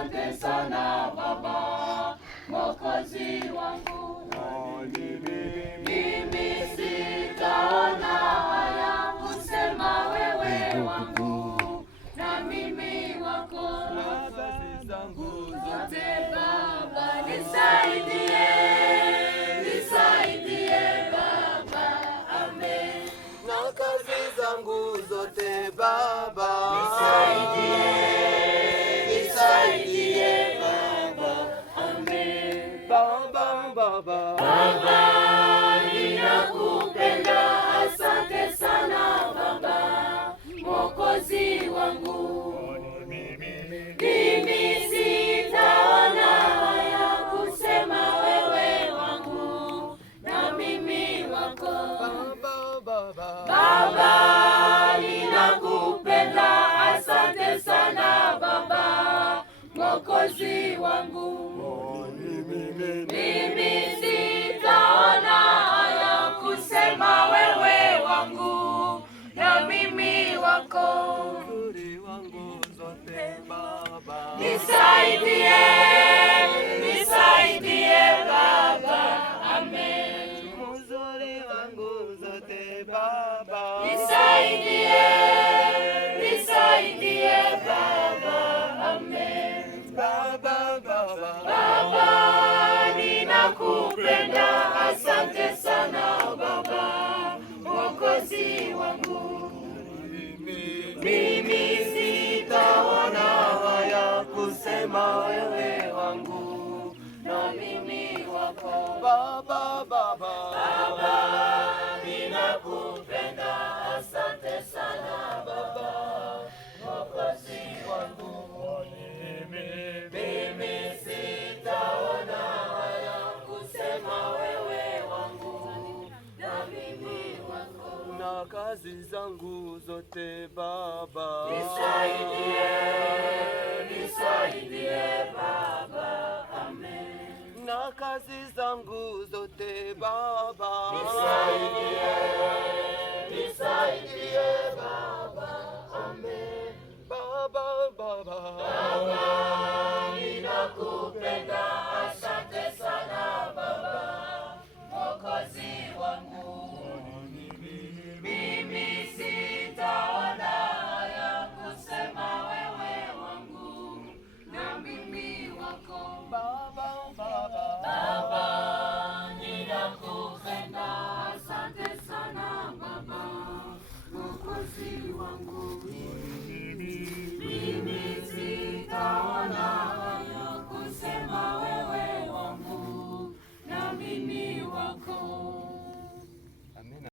asante sana Baba, Mwokozi wangu. Mimi sitaona haya kusema wewe wangu na mimi wako. Nafasi zangu zote Baba, nisaidie, nisaidie Baba, amen. Na kazi zangu zote Baba, nisaidie, nisaidie Baba, amen. Baba, Baba, Baba, ninakupenda, asante sana Baba, Mwokozi wangu. Mimi sitaona haya kusema wewe wangu na mimi wako. Baba, Baba, Baba, ninakupenda, asante sana Baba, Mwokozi wangu. Mimi sitaona haya kusema wewe wangu na mimi wako. uzuri wangu zote Baba, Nisaidie, nisaidie Baba, amen. uzuri wangu zote Baba, Nisaidie, nisaidie Baba, amen. Baba, Baba, Baba, ninakupenda, asante sana Baba, Mwokozi wangu. Mimi sitaona haya kusema wewe wangu na mimi wako. Baba, Baba, Baba, ninakupenda, asante sana Baba, Mwokozi wangu. Mimi sitaona haya kusema wewe wangu na mimi wako. na kazi zangu zote Baba, Nisaidie, nisaidie Baba, amen. na kazi zangu zote Baba, Nisaidie, nisaidie Baba, amen. Baba, Baba, Baba, ninakupenda,